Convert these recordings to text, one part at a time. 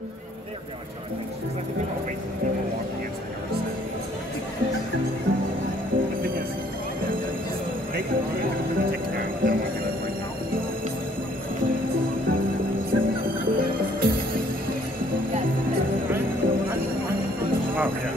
Oh, yeah.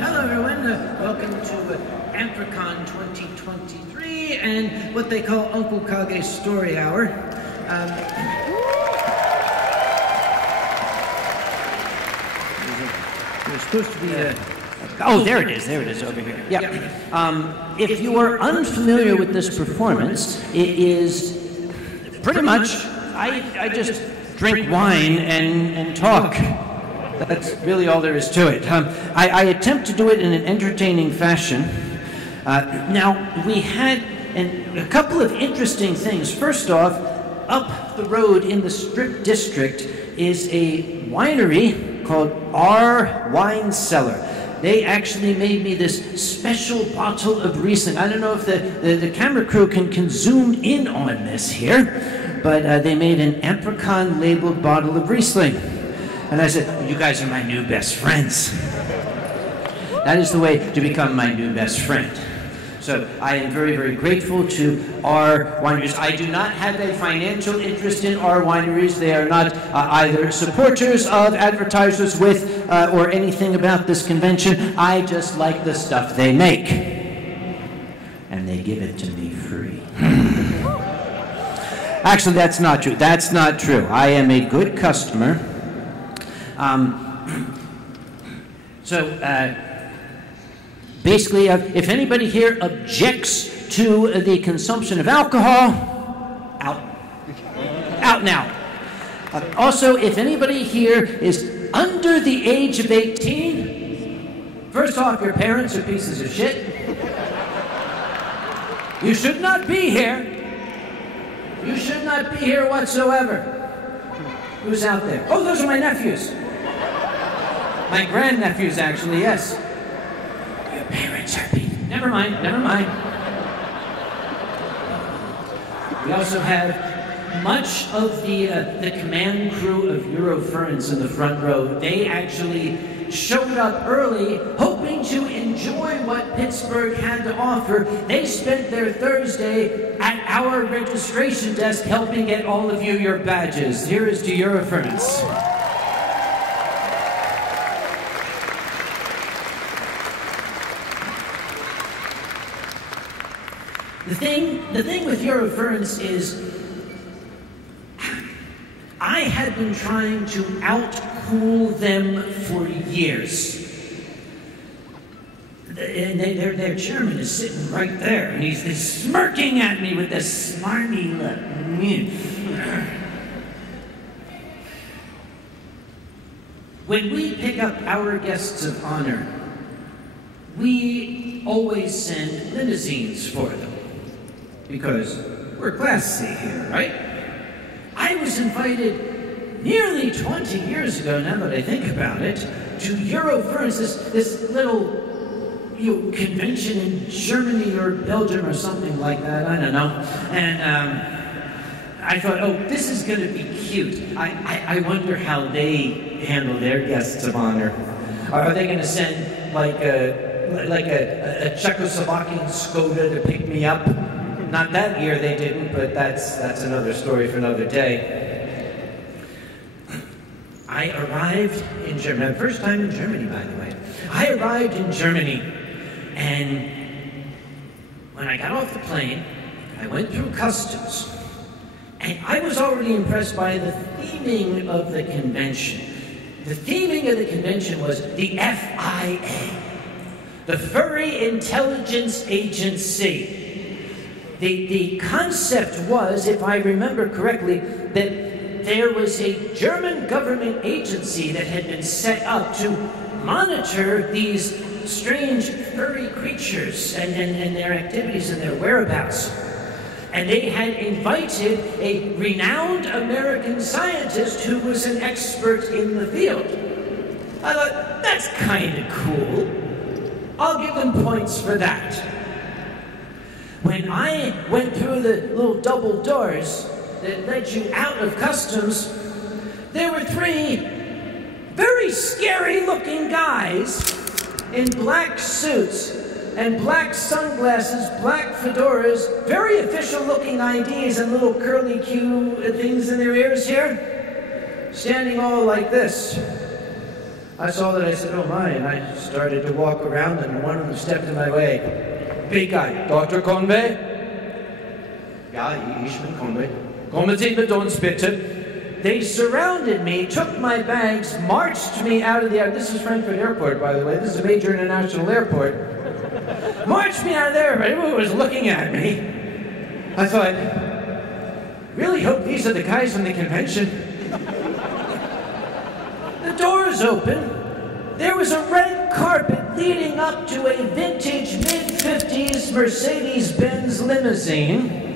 Hello everyone, welcome to Anthrocon 2023 and what they call Uncle Kage's Story Hour. There's supposed to be oh, there it is over here. Yeah. If you are unfamiliar with this performance, it is pretty much, I just drink wine and talk. That's really all there is to it. I attempt to do it in an entertaining fashion. Now, we had a couple of interesting things. First off, up the road in the Strip District is a winery called Our Wine Cellar. They actually made me this special bottle of Riesling. I don't know if the camera crew can zoom in on this here, but they made an Anthrocon labeled bottle of Riesling. And I said, you guys are my new best friends. That is the way to become my new best friend. So I am very, very grateful to our wineries. I do not have a financial interest in our wineries. They are not either supporters of advertisers with or anything about this convention. I just like the stuff they make. And they give it to me free. Actually, that's not true. That's not true. I am a good customer. Basically, if anybody here objects to the consumption of alcohol, out now. Also, if anybody here is under the age of 18, first off, your parents are pieces of shit. You should not be here. You should not be here whatsoever. Who's out there? Oh, those are my nephews. My grandnephews, actually, yes. Your parents are people. Never mind, never mind. We also have much of the command crew of Eurofurence in the front row. They actually showed up early, hoping to enjoy what Pittsburgh had to offer. They spent their Thursday at our registration desk helping get all of you your badges. Here is to Eurofurence. The thing with Eurofurence is I had been trying to out-cool them for years. And their chairman is sitting right there, and he's smirking at me with this smarmy look. When we pick up our guests of honor, we always send limousines for them. Because we're classy here, right? I was invited nearly 20 years ago, now that I think about it, to Eurofurence, this little convention in Germany or Belgium or something like that, I don't know. And I thought, oh, this is going to be cute. I wonder how they handle their guests of honor. Are they going to send like a Czechoslovakian Skoda to pick me up? not that year they didn't, but that's another story for another day. I arrived in Germany, first time in Germany, by the way. I arrived in Germany, and when I got off the plane, I went through customs, and I was already impressed by the theming of the convention. The theming of the convention was the FIA, the Furry Intelligence Agency. The concept was, if I remember correctly, that there was a German government agency that had been set up to monitor these strange furry creatures and their activities and their whereabouts. And they had invited a renowned American scientist who was an expert in the field. I thought, that's kind of cool. I'll give them points for that. When I went through the little double doors that led you out of customs, there were 3 very scary-looking guys in black suits and black sunglasses, black fedoras, very official-looking IDs and little curly Q things in their ears here, standing all like this. I saw that, I said, oh my, and I started to walk around, and one of them stepped in my way. Big guy, Dr. Conway? Ja, ich bin Conway. Kommen Sie mit uns, bitte. They surrounded me, took my bags, marched me out of the airport. This is Frankfurt Airport, by the way. This is a major international airport. Marched me out of there. Everyone was looking at me. I thought, really hope these are the guys from the convention. The doors open. There was a red carpet leading up to a vintage mid-50s Mercedes-Benz limousine.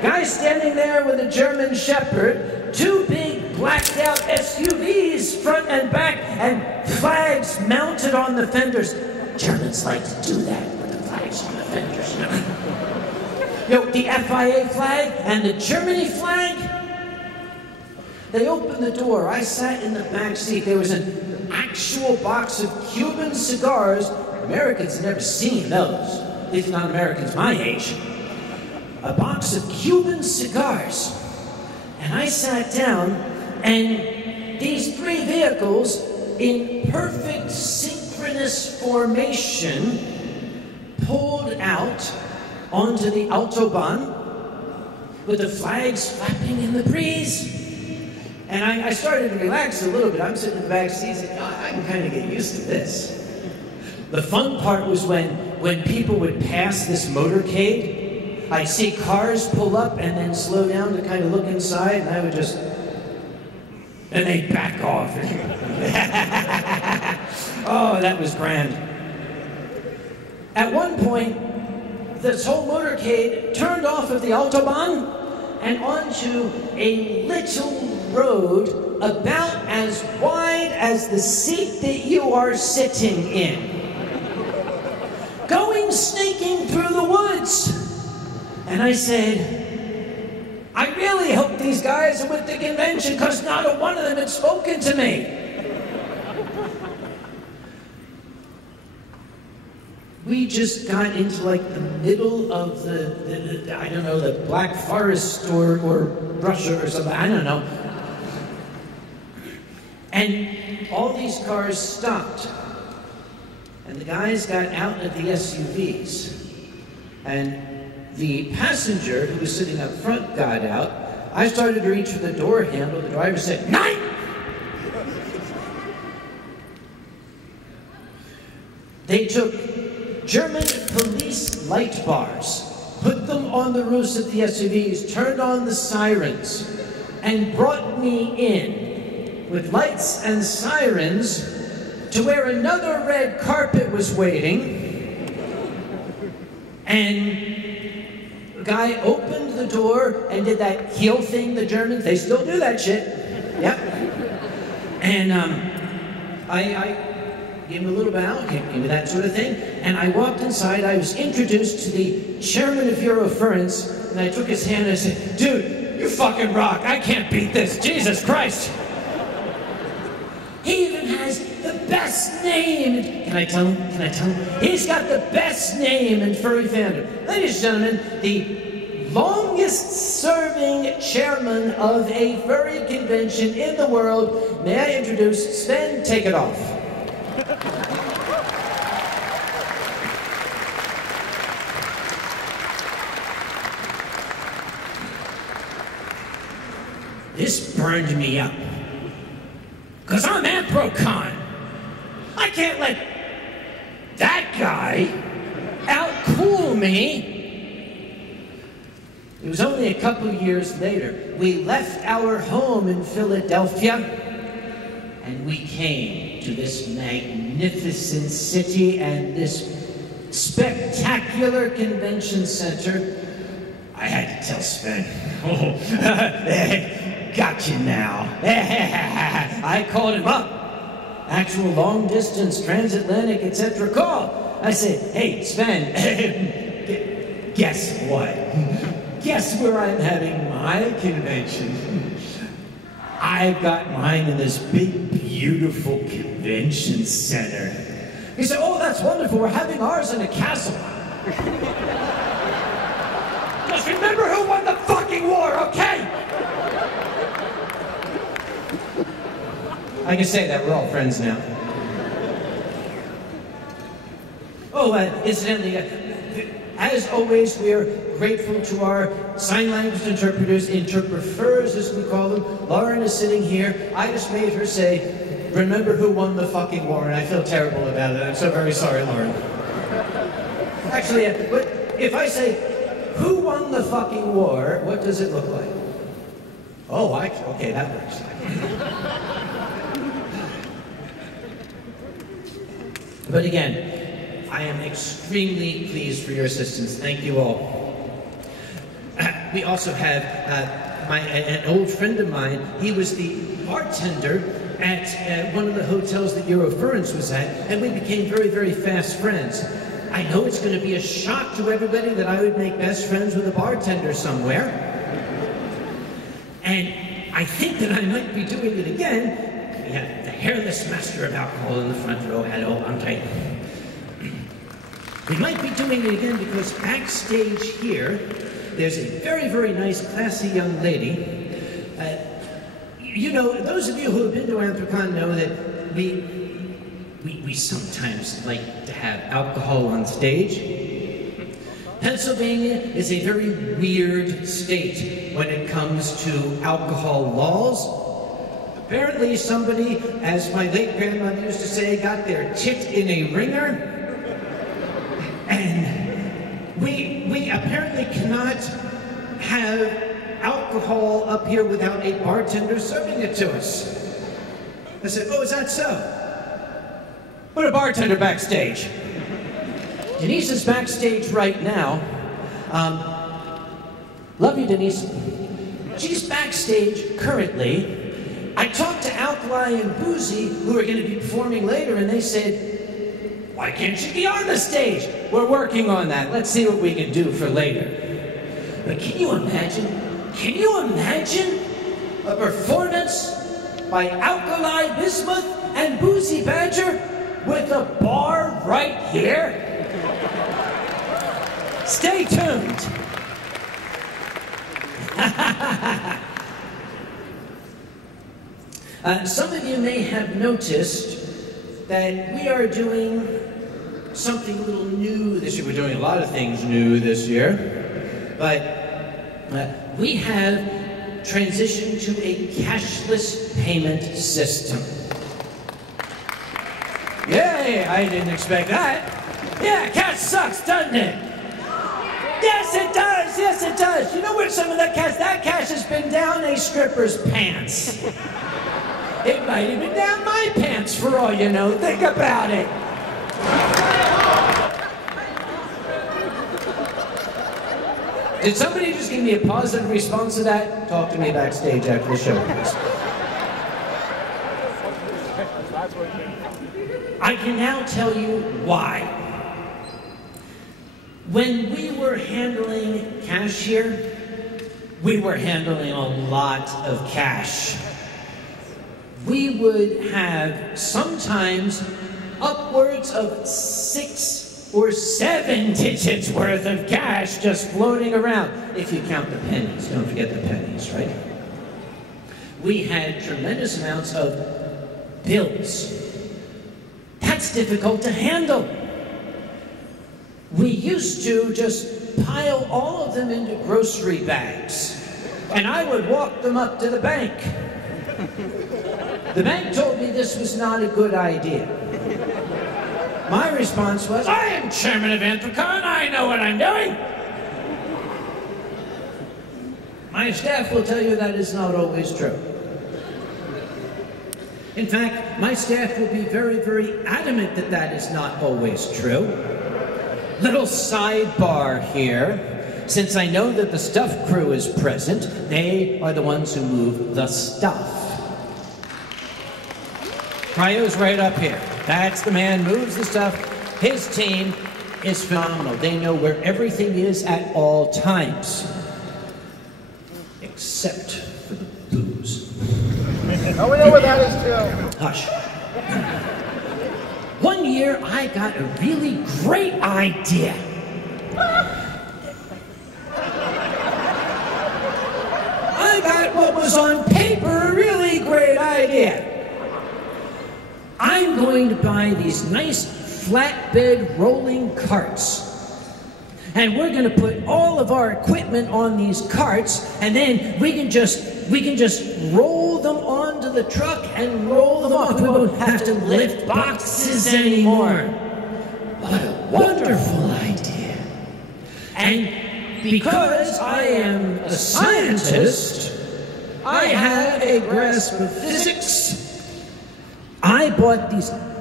Guy standing there with a German Shepherd, 2 big blacked out SUVs front and back, and flags mounted on the fenders. Germans like to do that with the flags on the fenders. You know, the FIA flag and the Germany flag. They opened the door. I sat in the back seat. There was an actual box of Cuban cigars. Americans had never seen those. At least not Americans my age. A box of Cuban cigars. And I sat down, and these 3 vehicles, in perfect synchronous formation, pulled out onto the Autobahn with the flags flapping in the breeze. And I started to relax a little bit. I'm sitting in the back seat saying, oh, I can kind of get used to this. The fun part was when people would pass this motorcade, I'd see cars pull up and then slow down to kind of look inside, and I would just, and they'd back off. Oh, that was grand. At one point, this whole motorcade turned off of the Autobahn and onto a little road about as wide as the seat that you are sitting in. Going snaking through the woods. And I said, I really hope these guys are with the convention, because not a one of them had spoken to me. We just got into like the middle of the I don't know, the Black Forest or Russia or something, I don't know. And all these cars stopped. And the guys got out of the SUVs. And the passenger who was sitting up front got out. I started to reach for the door handle. The driver said, "Nein!" They took German police light bars, put them on the roofs of the SUVs, turned on the sirens, and brought me in with lights and sirens to where another red carpet was waiting. And the guy opened the door and did that heel thing, the Germans, they still do that shit. Yep. And I gave him a little bow, gave me that sort of thing, and I walked inside. I was introduced to the chairman of Eurofurence, and I took his hand and I said, "Dude, you fucking rock. I can't beat this. Jesus Christ." He even has the best name. Can I tell him? Can I tell him? He's got the best name in furry fandom. Ladies and gentlemen, the longest-serving chairman of a furry convention in the world. May I introduce Sven? Take it off. This burned me up. Because I'm Anthrocon. I can't let that guy out-cool me. It was only a couple years later. We left our home in Philadelphia, and we came to this magnificent city and this spectacular convention center. I had to tell Sven. Got you now. I called him up. Actual long distance, transatlantic, etc. call. I said, hey, Sven, guess what? Guess where I'm having my convention? I've got mine in this big, beautiful convention center. He said, oh, that's wonderful. We're having ours in a castle. Just remember who won the fucking war, okay? I can say that, we're all friends now. Oh, incidentally, as always, we are grateful to our sign language interpreters, interprefers as we call them. Lauren is sitting here. I just made her say, remember who won the fucking war, and I feel terrible about it. I'm so very sorry, Lauren. Actually, but if I say, who won the fucking war, what does it look like? Oh, okay, that works. But again, I am extremely pleased for your assistance. Thank you all. We also have an old friend of mine. He was the bartender at one of the hotels that Eurofurence was at, and we became very, very fast friends. I know it's going to be a shock to everybody that I would make best friends with a bartender somewhere. And I think that I might be doing it again. We have the hairless master of alcohol in the front row. Hello, Andre. We might be doing it again because backstage here, there's a very, very nice, classy young lady. You know, those of you who have been to Anthrocon know that we sometimes like to have alcohol on stage. Pennsylvania is a very weird state when it comes to alcohol laws. Apparently somebody, as my late grandmother used to say, got their tit in a ringer. And we apparently cannot have alcohol up here without a bartender serving it to us. I said, oh, is that so? Put a bartender backstage. Denise is backstage right now. Love you, Denise. She's backstage currently. I talked to Alkali and Boozy, who are going to be performing later, and they said, why can't you be on the stage? We're working on that. Let's see what we can do for later. But can you imagine a performance by Alkali Bismuth and Boozy Badger with a bar right here? Stay tuned. Some of you may have noticed that we are doing something a little new this year. We're doing a lot of things new this year, but we have transitioned to a cashless payment system. Yay, I didn't expect that. Yeah, cash sucks, doesn't it? Yes, it does. Yes, it does. You know where some of that cash has been down a stripper's pants. It might have been down my pants for all you know. Think about it. Did somebody just give me a positive response to that? Talk to me backstage after the show, please. I can now tell you why. When we were handling cash here, we were handling a lot of cash. we would have sometimes upwards of 6 or 7 digits worth of cash just floating around. If you count the pennies, don't forget the pennies, right? We had tremendous amounts of bills. That's difficult to handle. We used to just pile all of them into grocery bags, and I would walk them up to the bank. The bank told me this was not a good idea. My response was, I am chairman of Anthrocon, I know what I'm doing. My staff will tell you that is not always true. In fact, my staff will be very, very adamant that that is not always true. Little sidebar here. Since I know that the stuff crew is present, they are the ones who move the stuff. Cryo's right up here. That's the man who moves the stuff. His team is phenomenal. They know where everything is at all times. Except for the booze. Oh, we know where that is too. Hush. One year, I got a really great idea. I got what was on paper a really great idea. I'm going to buy these nice flatbed rolling carts. And we're going to put all of our equipment on these carts, and then we can just roll them onto the truck and roll them off. We won't have to lift boxes anymore. What a wonderful idea. And because I am a scientist, I have a grasp of physics. I bought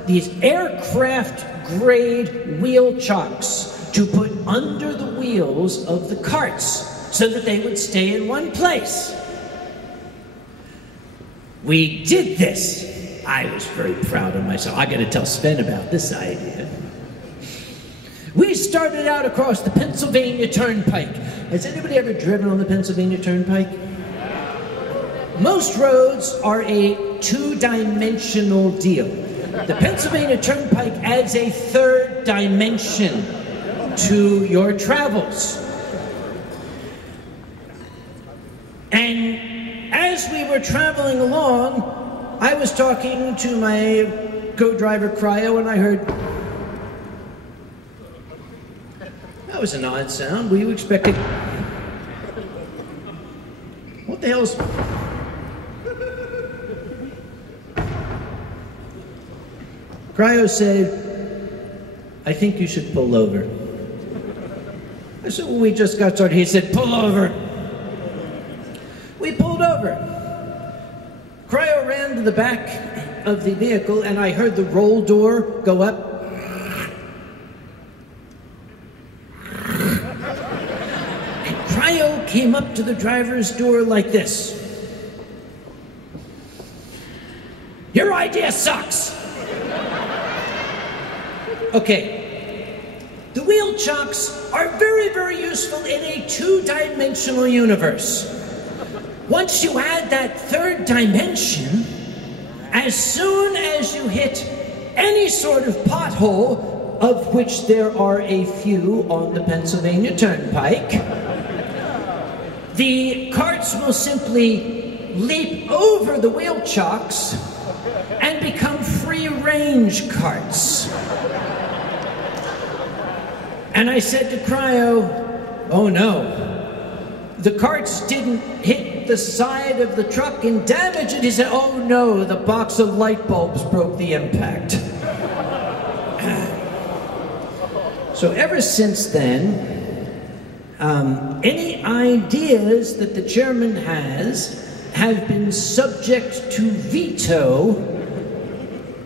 these aircraft-grade wheel chocks to put under the wheels of the carts so that they would stay in one place. We did this. I was very proud of myself. I got to tell Sven about this idea. We started out across the Pennsylvania Turnpike. Has anybody ever driven on the Pennsylvania Turnpike? Most roads are a two-dimensional deal. The Pennsylvania Turnpike adds a third dimension to your travels. And as we were traveling along, I was talking to my co-driver Cryo, and I heard, that was an odd sound. Were you expecting? What the hell's... Cryo said, I think you should pull over. I said, well, we just got started. He said, pull over. We pulled over. Cryo ran to the back of the vehicle, and I heard the roll door go up. And Cryo came up to the driver's door like this. Your idea sucks. Okay. The wheel chocks are very, very useful in a two-dimensional universe. Once you add that third dimension, as soon as you hit any sort of pothole, of which there are a few on the Pennsylvania Turnpike, the carts will simply leap over the wheel chocks and become free-range carts. And I said to Cryo, oh no, the carts didn't hit the side of the truck and damage it. He said, oh no, the box of light bulbs broke the impact. So ever since then, any ideas that the chairman has have been subject to veto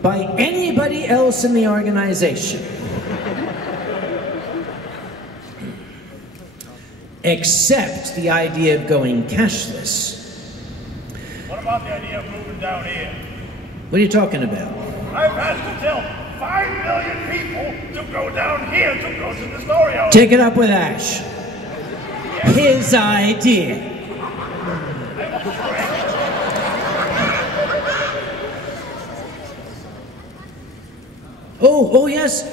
by anybody else in the organization. Except the idea of going cashless. What about the idea of moving down here? What are you talking about? I've had to tell 5 million people to go down here to go to the story house. Take it up with Ash. His idea. Oh yes.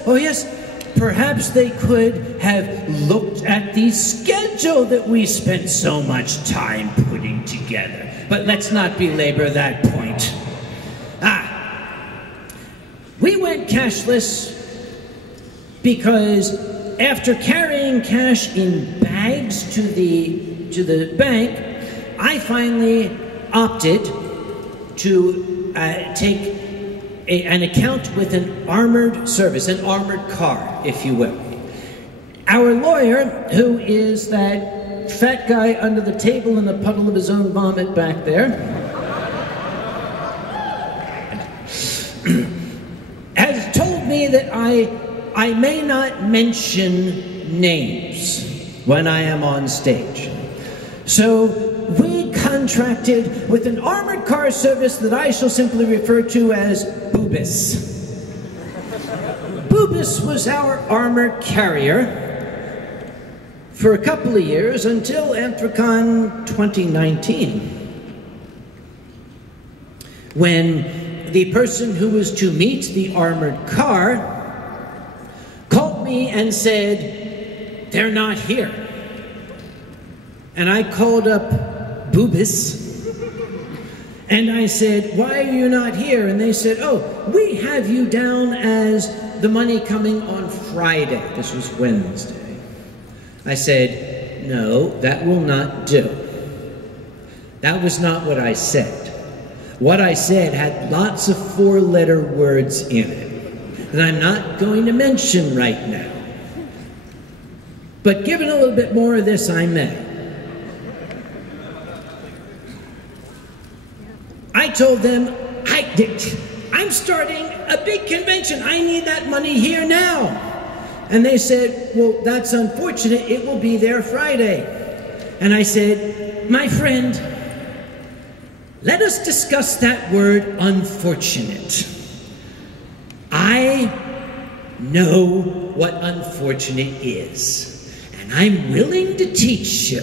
Perhaps they could have looked at the schedule that we spent so much time putting together. But let's not belabor that point. We went cashless because after carrying cash in bags to the bank, I finally opted to take an account with an armored service, an armored car, if you will. Our lawyer, who is that fat guy under the table in the puddle of his own vomit back there, has told me that I may not mention names when I am on stage. So we contracted with an armored car service that I shall simply refer to as Boubis. Boubis was our armored carrier for a couple of years until Anthrocon 2019, when the person who was to meet the armored car called me and said, "They're not here." And I called up Boubis and I said, "Why are you not here?" And they said, "Oh, we have you down as the money coming on Friday." This was Wednesday. I said, "No, that will not do." That was not what I said. What I said had lots of four-letter words in it that I'm not going to mention right now. But given a little bit more of this, I may. I told them, I'm starting a big convention. I need that money here now. And they said, "Well, that's unfortunate. It will be there Friday." And I said, "My friend, let us discuss that word unfortunate. I know what unfortunate is, and I'm willing to teach you."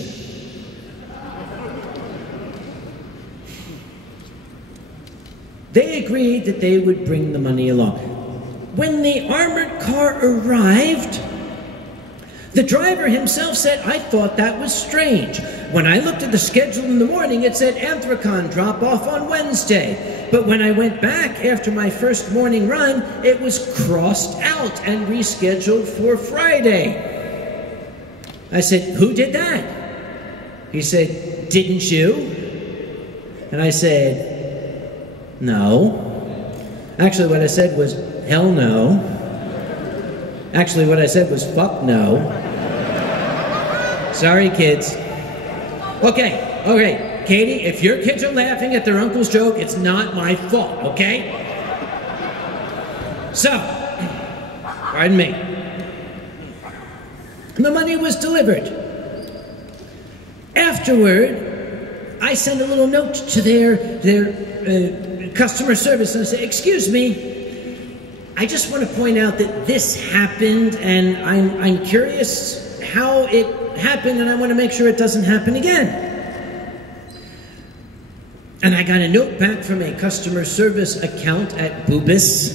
They agreed that they would bring the money along. When the armored car arrived, the driver himself said, "I thought that was strange. When I looked at the schedule in the morning, it said Anthrocon drop off on Wednesday. But when I went back after my first morning run, it was crossed out and rescheduled for Friday." I said, "Who did that?" He said, "Didn't you?" And I said, "No." Actually, what I said was, "Hell no." Actually, what I said was, "Fuck no." Sorry, kids. Okay, Katie, if your kids are laughing at their uncle's joke, it's not my fault, okay? So, pardon me. The money was delivered. Afterward, I sent a little note to their customer service and I said, "Excuse me, I just want to point out that this happened and I'm curious how it happened and I want to make sure it doesn't happen again." And I got a note back from a customer service account at Boubis.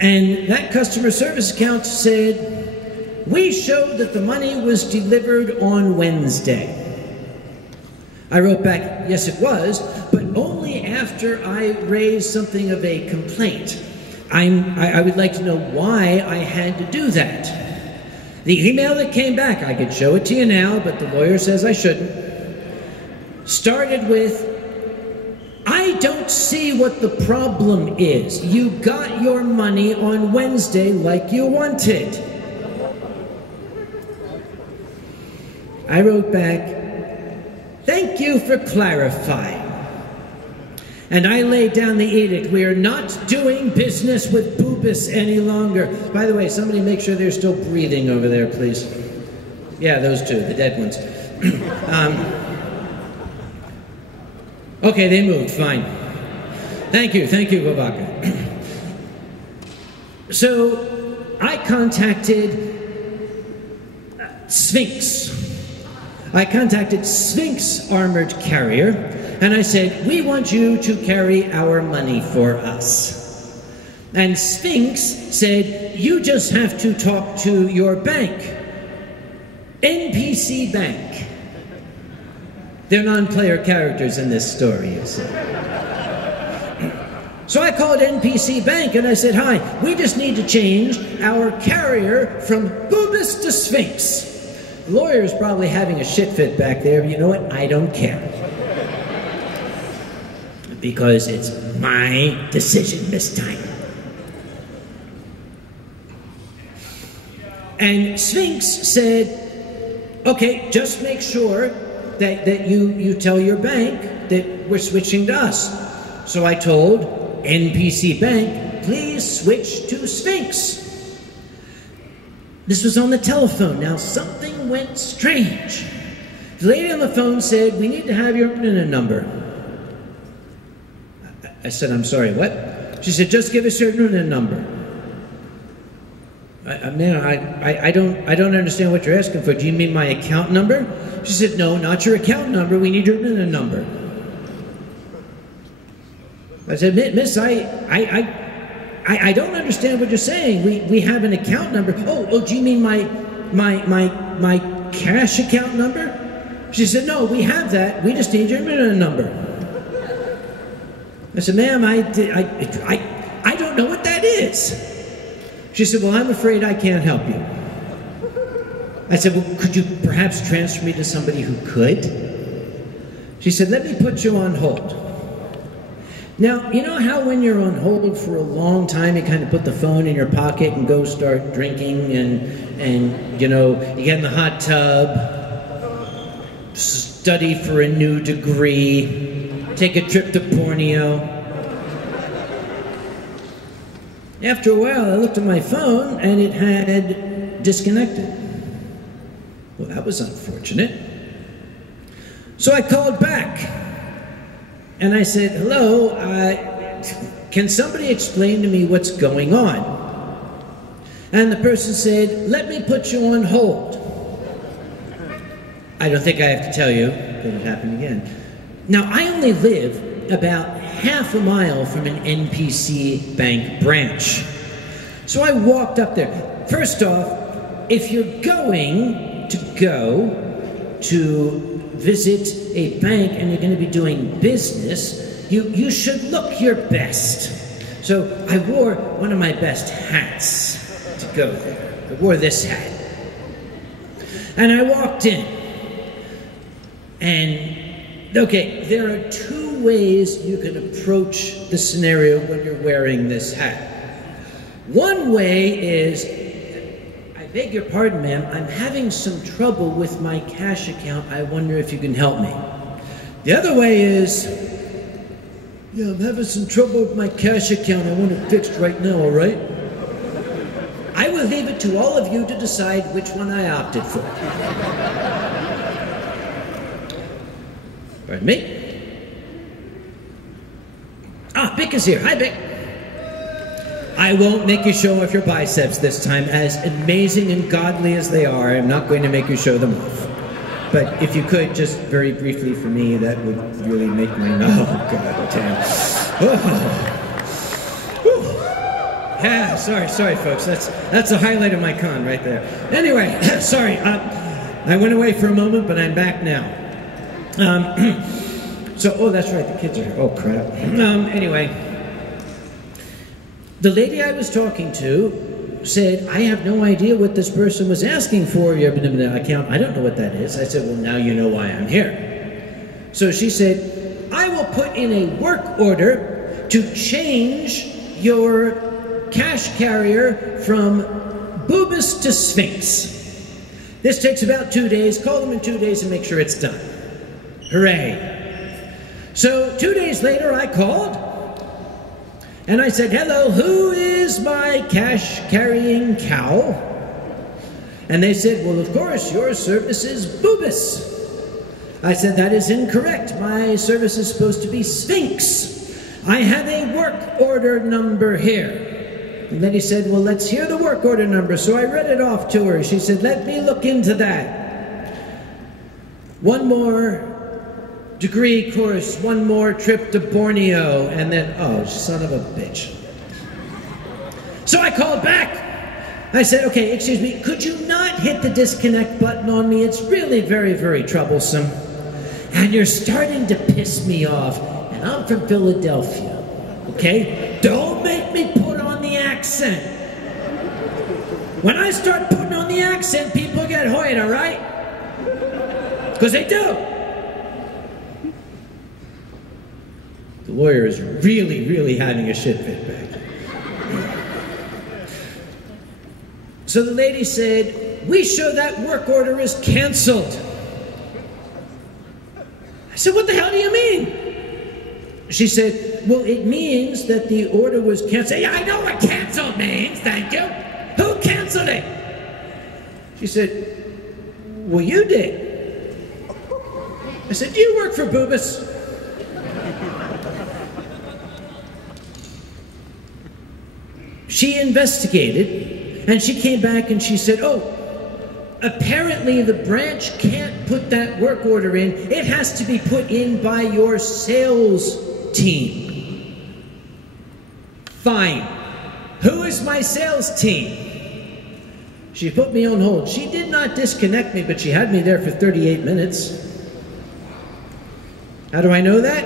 And that customer service account said, "We showed that the money was delivered on Wednesday." I wrote back, "Yes, it was, but only after I raised something of a complaint. I would like to know why I had to do that." The email that came back, I could show it to you now, but the lawyer says I shouldn't, started with, "I don't see what the problem is. You got your money on Wednesday like you wanted." I wrote back, "Thank you for clarifying." And I laid down the edict. We are not doing business with Boubis any longer. By the way, somebody make sure they're still breathing over there, please. Yeah, those two, the dead ones. Okay, they moved, fine. Thank you, Babaka. So, I contacted Sphinx. I contacted Sphinx Armored Carrier, and I said, "We want you to carry our money for us." And Sphinx said, you just have to talk to your bank. NPC Bank. They're non-player characters in this story, you see. So I called NPC Bank and I said, hi, we just need to change our carrier from Boubis to Sphinx. The lawyer's probably having a shit fit back there, but you know what? I don't care. Because it's my decision this time. And Sphinx said, okay, just make sure that you tell your bank that we're switching to us. So I told NPC Bank, please switch to Sphinx. This was on the telephone. Now something went strange. The lady on the phone said, we need to have your internet number. I said, I'm sorry, what? She said, just give us your internet number. I don't understand what you're asking for. Do you mean my account number? She said, no, not your account number. We need your internet number. I said, miss, I don't understand what you're saying. We have an account number. Oh, do you mean my cash account number? She said, no, we have that. We just need your internet number. I said, ma'am, I don't know what that is. She said, well, I'm afraid I can't help you. I said, well, could you perhaps transfer me to somebody who could? She said, let me put you on hold. Now, you know how when you're on hold for a long time, you kind of put the phone in your pocket and go start drinking and you know, you get in the hot tub, study for a new degree, take a trip to Borneo. After a while, I looked at my phone and it had disconnected. Well, that was unfortunate. So I called back and I said, hello, can somebody explain to me what's going on? And the person said, let me put you on hold. I don't think I have to tell you that it happened again. Now, I only live about half a mile from an NPC Bank branch. So I walked up there. First off, if you're going to go to visit a bank and you're going to be doing business, you should look your best. So I wore one of my best hats to go there. I wore this hat. And I walked in. And, okay, there are two ways you can approach the scenario when you're wearing this hat. One way is, I beg your pardon, ma'am, I'm having some trouble with my cash account. I wonder if you can help me. The other way is, yeah, I'm having some trouble with my cash account. I want it fixed right now, all right? I will leave it to all of you to decide which one I opted for. Pardon me? Ah, Bick is here. Hi, Bick. I won't make you show off your biceps this time. As amazing and godly as they are, I'm not going to make you show them off. But if you could, just very briefly for me, that would really make my... Oh, God, damn. Oh. Yeah, sorry, folks. That's the highlight of my con right there. Anyway, sorry. I went away for a moment, but I'm back now. Oh, that's right, the kids are here. Oh, crap. Anyway, the lady I was talking to said, I have no idea what this person was asking for your account. I don't know what that is. I said, well, now you know why I'm here. So she said, I will put in a work order to change your cash carrier from Boubis to Sphinx. This takes about 2 days. Call them in 2 days and make sure it's done. Hooray. So 2 days later, I called, and I said, hello, who is my cash-carrying cow? And they said, well, of course, your service is Boubis. I said, that is incorrect. My service is supposed to be Sphinx. I have a work order number here. And then he said, well, let's hear the work order number. So I read it off to her. She said, let me look into that. One more degree course, one more trip to Borneo, and then, oh, son of a bitch. So I called back. I said, okay, excuse me, could you not hit the disconnect button on me? It's really very, very troublesome. And you're starting to piss me off. And I'm from Philadelphia, okay? Don't make me put on the accent. When I start putting on the accent, people get hoid, all right? Because they do. The lawyer is really, really having a shit fit back. So the lady said, we show that work order is canceled. I said, what the hell do you mean? She said, well, it means that the order was canceled. Yeah, I know what canceled means, thank you. Who canceled it? She said, well, you did. I said, do you work for Boubis? She investigated. And she came back and she said, oh, apparently the branch can't put that work order in. It has to be put in by your sales team. Fine. Who is my sales team? She put me on hold. She did not disconnect me, but she had me there for 38 minutes. How do I know that?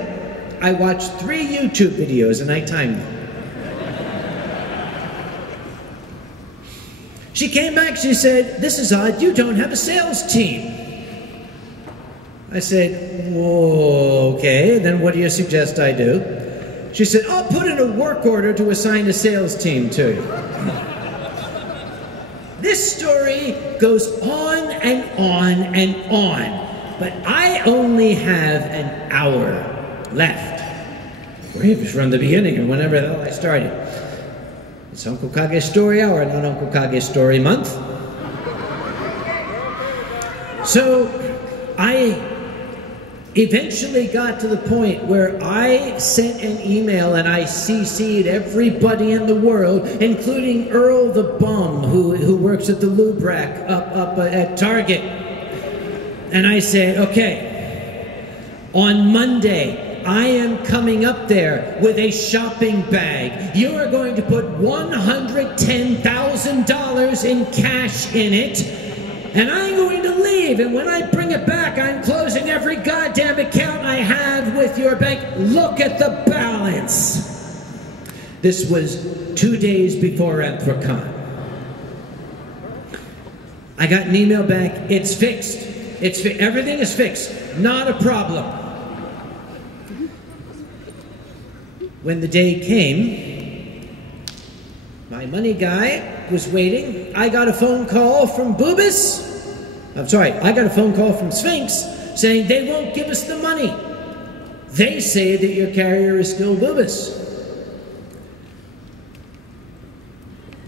I watched 3 YouTube videos and I timed them. She came back, she said, this is odd, you don't have a sales team. I said, whoa, okay, then what do you suggest I do? She said, I'll put in a work order to assign a sales team to you. This story goes on and on and on, but I only have an hour left. Or even from the beginning or whenever the hell I started. It's Uncle Kage Story Hour, not Uncle Kage Story Month. So I eventually got to the point where I sent an email and I CC'd everybody in the world, including Earl the Bum, who works at the lube rack up at Target. And I said, okay, on Monday, I am coming up there with a shopping bag. You are going to put $110,000 in cash in it, and I'm going to leave, and when I bring it back, I'm closing every goddamn account I have with your bank. Look at the balance. This was 2 days before Anthrocon. I got an email back, it's fixed. Everything is fixed, not a problem. When the day came, my money guy was waiting. I got a phone call from Boubis. I got a phone call from Sphinx saying they won't give us the money. They say that your carrier is still Boubis.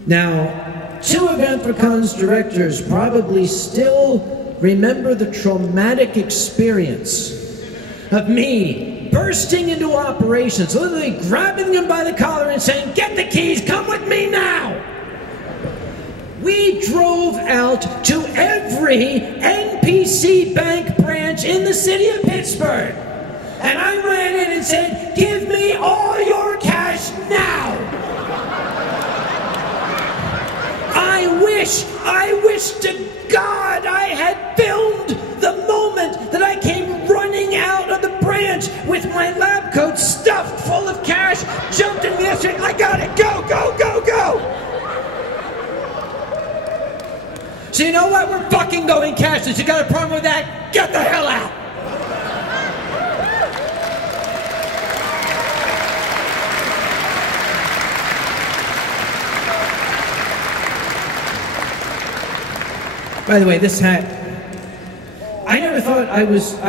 Now, 2 of Anthrocon's directors probably still remember the traumatic experience of me bursting into operations, literally grabbing him by the collar and saying, get the keys, come with me now! We drove out to every NPC bank branch in the city of Pittsburgh. And I ran in and said, give me all your cash now! I wish to God I had filmed the moment that I came running out of the branch with my lab coat stuffed full of cash, jumped in the escalator, I got it, go, go, go, go! So you know what? We're fucking going cashless. You got a problem with that? Get the hell out! By the way, this hat, I never thought I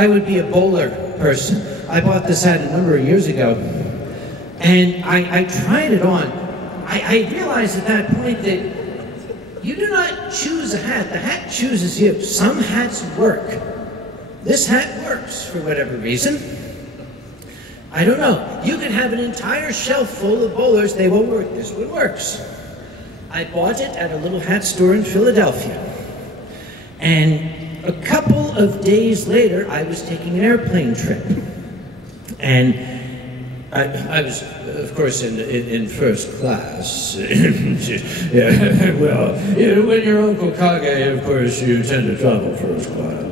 would be a bowler person. I bought this hat a number of years ago, and I tried it on. I realized at that point that you do not choose a hat, the hat chooses you. Some hats work. This hat works for whatever reason. I don't know. You can have an entire shelf full of bowlers, they won't work. This one works. I bought it at a little hat store in Philadelphia. And a couple of days later, I was taking an airplane trip. And I was, of course, in first class. Yeah, well, when you're Uncle Kage, of course, you tend to travel first class.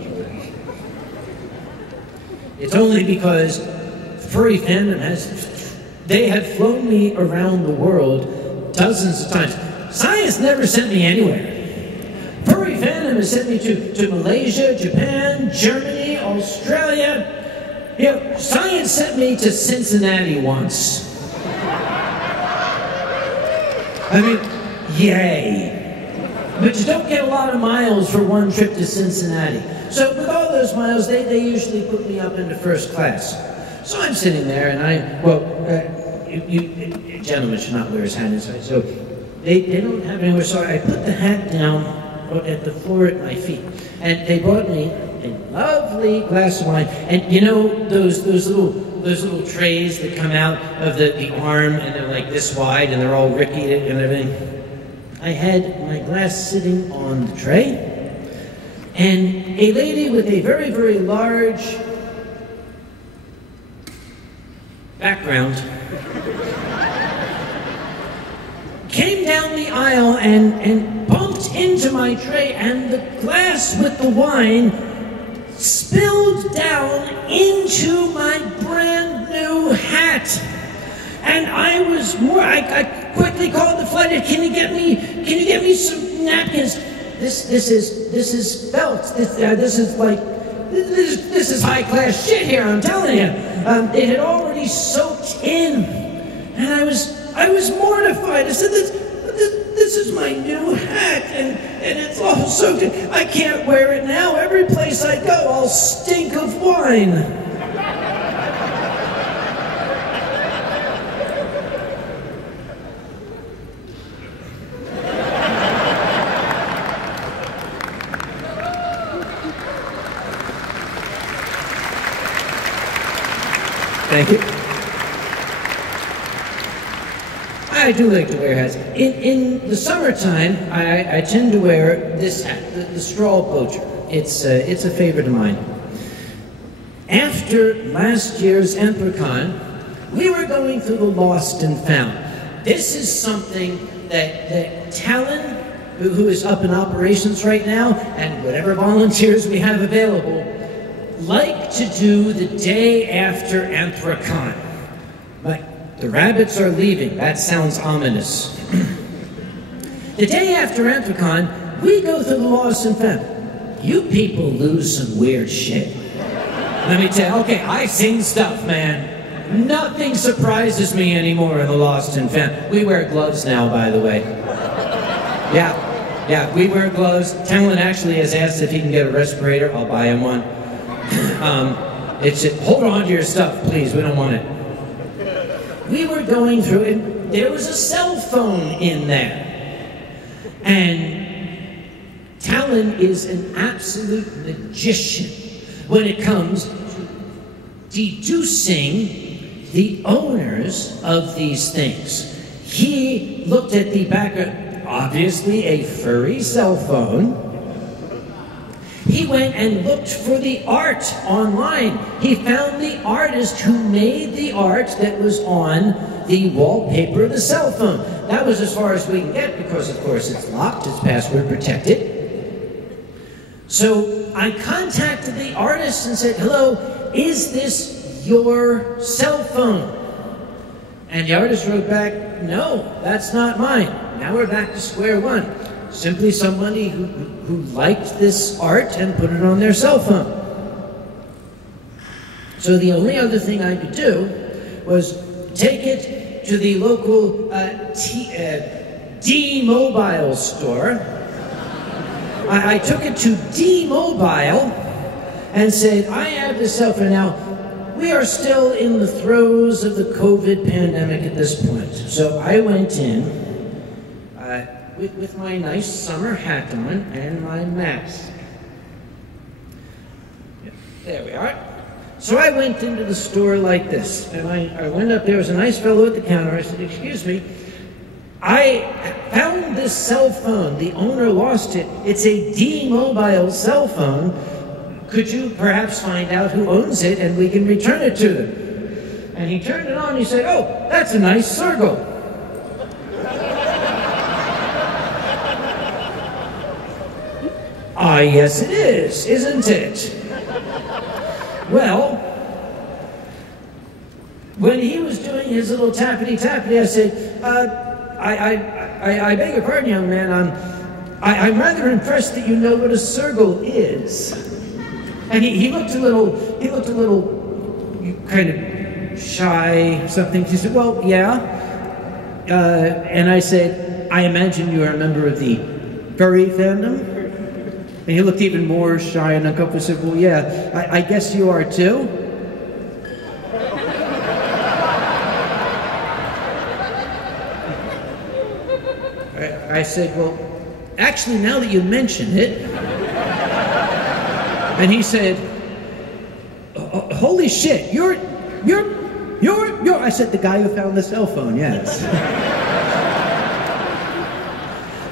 It's only because furry fandom they have flown me around the world dozens of times. Science never sent me anywhere. Furry fandom has sent me to Malaysia, Japan, Germany, Australia. You know, science sent me to Cincinnati once. I mean, yay. But you don't get a lot of miles for one trip to Cincinnati. So with all those miles, they usually put me up into first class. So I'm sitting there and gentlemen should not wear his hat inside. So they don't have anywhere, so I put the hat down at the floor at my feet. And they brought me a lovely glass of wine. And you know those little trays that come out of the arm and they're like this wide and they're all rickety and everything? I had my glass sitting on the tray, and a lady with a very, very large background came down the aisle and bumped into my tray, and the glass with the wine spilled down into my brand new hat. And I quickly called the flight attendant. Can you get me some napkins? This is felt. This is high class shit here, I'm telling you. It had already soaked in, and I was mortified. I said, this is my new hat, and it's all soaked in. I can't wear it now. Every place I go, I'll stink of wine. Thank you. I do like to wear hats. In the summertime, I tend to wear this hat, the straw poacher. It's a favorite of mine. After last year's Anthrocon, we were going through the lost and found. This is something that Talon, who is up in operations right now, and whatever volunteers we have available, like to do the day after Anthrocon. But the rabbits are leaving. That sounds ominous. The day after Anthrocon, we go through the lost and found. You people lose some weird shit. Let me tell you, okay, I've seen stuff, man. Nothing surprises me anymore in the lost and found. We wear gloves now, by the way. Yeah, we wear gloves. Talon actually has asked if he can get a respirator. I'll buy him one. Hold on to your stuff, please. We don't want it. We were going through it. There was a cell phone in there. And Talon is an absolute magician when it comes to deducing the owners of these things. He looked at the background, obviously a furry cell phone. He went and looked for the art online. He found the artist who made the art that was on the wallpaper of the cell phone. That was as far as we can get because, of course, it's locked, it's password protected. So I contacted the artist and said, hello, is this your cell phone? And the artist wrote back, no, that's not mine. Now we're back to square one. Simply somebody who liked this art and put it on their cell phone. So the only other thing I could do was take it to the local D-Mobile store. I took it to D-Mobile and said, I have this cell phone. Now, we are still in the throes of the COVID pandemic at this point. So I went in with my nice summer hat on and my mask. There we are. So I went into the store like this, and I went up, there was a nice fellow at the counter. I said, excuse me, I found this cell phone. The owner lost it. It's a D-Mobile cell phone. Could you perhaps find out who owns it and we can return it to them? And he turned it on and he said, "Oh, that's a nice circle." "Ah, yes it is, isn't it?" Well, when he was doing his little tappity-tappity, I said, I beg your pardon, young man, I'm rather impressed that you know what a circle is. And he looked a little kind of shy, something. He said, "Well, yeah." And I said, "I imagine you are a member of the furry fandom?" And he looked even more shy and uncomfortable and said, "Well, yeah, I guess you are too." I said, "Well, actually, now that you mention it." And he said, "Holy shit, you're," I said, "The guy who found the cell phone, yes."